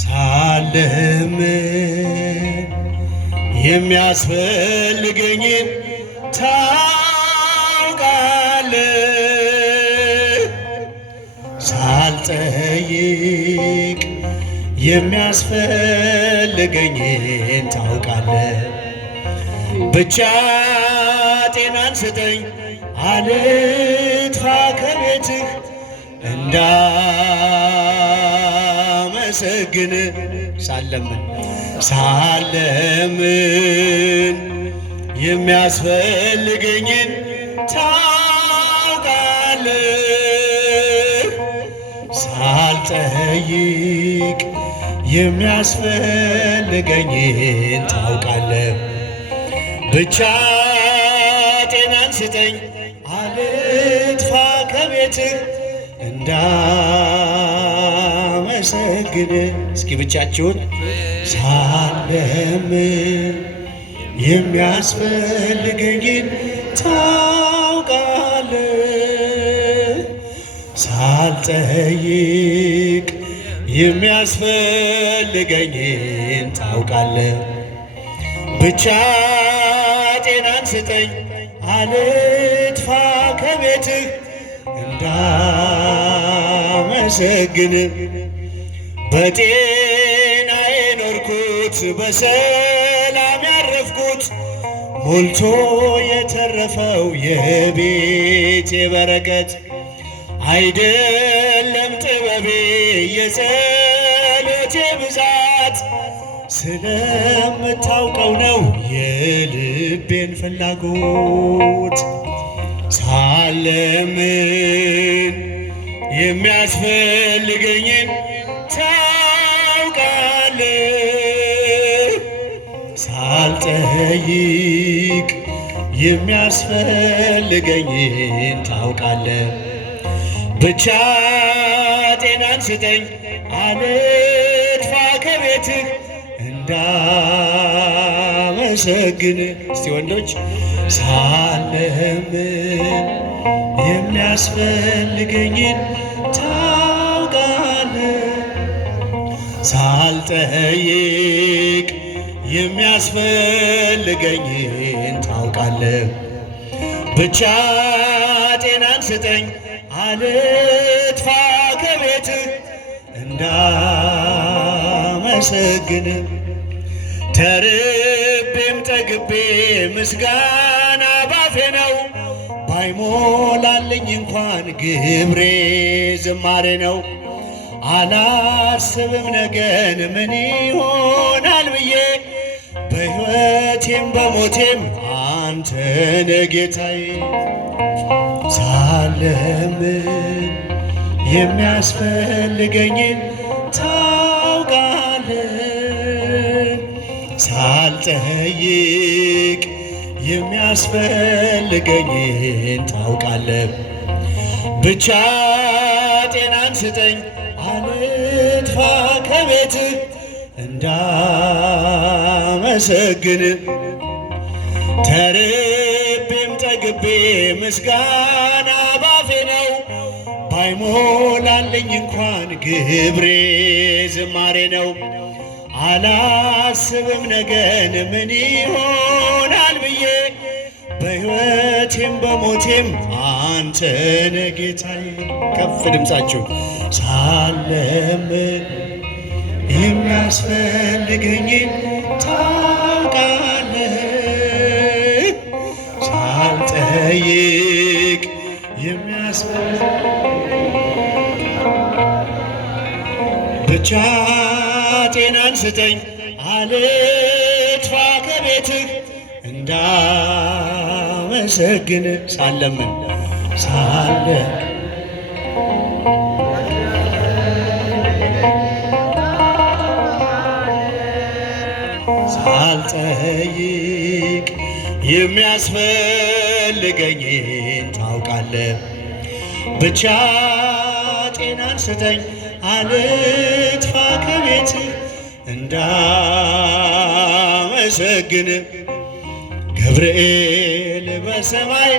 ሳለም የሚያስፈልገኝን ታውቃለህ፣ ሳልጠይቅ የሚያስፈልገኝን ታውቃለህ። ብቻ ጤናን ስጠኝ አልጥፋ ከቤትህ እንዳመሰግን ሳለምን የሚያስፈልገኝን ታውቃለህ፣ ሳልጠይቅ የሚያስፈልገኝን ታውቃለህ። ብቻ ጤናን ስጠኝ አልጥፋ ከቤትህ እንዳመሰግን። እስኪ ብቻችሁን ሳለምን የሚያስፈልገኝን ታውቃለህ፣ ሳልጠይቅ የሚያስፈልገኝን ታውቃለህ። ብቻ ጤናን ስጠኝ አልጥፋ ከቤትህ እንዳመሰግን። በጤናዬ ኖርኩት በሰላም ያረፍኩት ሞልቶ የተረፈው የቤቴ በረከት አይደለም ጥበቤ የጸሎቴ ብዛት ስለምታውቀው ነው የልቤን ፍላጎት። ሳለምን የሚያስፈልገኝን ታውቃለህ፣ ሳልጠይቅ የሚያስፈልገኝን ታውቃለህ። ብቻ ጤናን ስጠኝ አልጥፋ ከቤትህ እንዳመሰግን። እስቲ ወንዶች ሳለምን የሚያስፈልገኝን ታውቃለህ፣ ሳልጠይቅ የሚያስፈልገኝን ታውቃለህ። ብቻ ጤናን ስጠኝ አልጥፋ ከቤትህ እንዳመሰግን። ተርቤም ጠግቤ ምስጋና ባፌ ነው፣ ባይሞላልኝ እንኳን ግብሬ ዝማሬ ነው። አላስብም ነገን ምን ይሆናል ብዬ በሕይወቴም በሞቴም አንተነ ጌታዬ። ሳለምን የሚያስፈልገኝን ታውቃለህ፣ ሳልጠይቅ የሚያስፈልገኝን ታውቃለህ። ብቻ ጤናን ስጠኝ አልጥፋ ከቤትህ እንዳመሰግን። ተርቤም ጠግቤ ምስጋና ባፌ ነው፣ ባይሞላልኝ እንኳን ግብሬ ዝማሬ ነው። አላስብም ነገን ምን ይሆናል ብዬ በሕይወቴም በሞቴም አንተነ ጌታዬ። ከፍ ድምፃችሁ ሳለምን የሚያስፈልገኝን ታውቃለህ፣ ሳልጠይቅ ብቻ ጤናን ስጠኝ አልጥፋ ከቤትህ እንዳመሰግን። ሳለምን ሳልጠይቅ የሚያስፈልገኝን ታውቃለህ። ብቻ ጤናን ስጠኝ አልጥፋ ከቤትህ እንዳመሰግን። ገብርኤል በሰማይ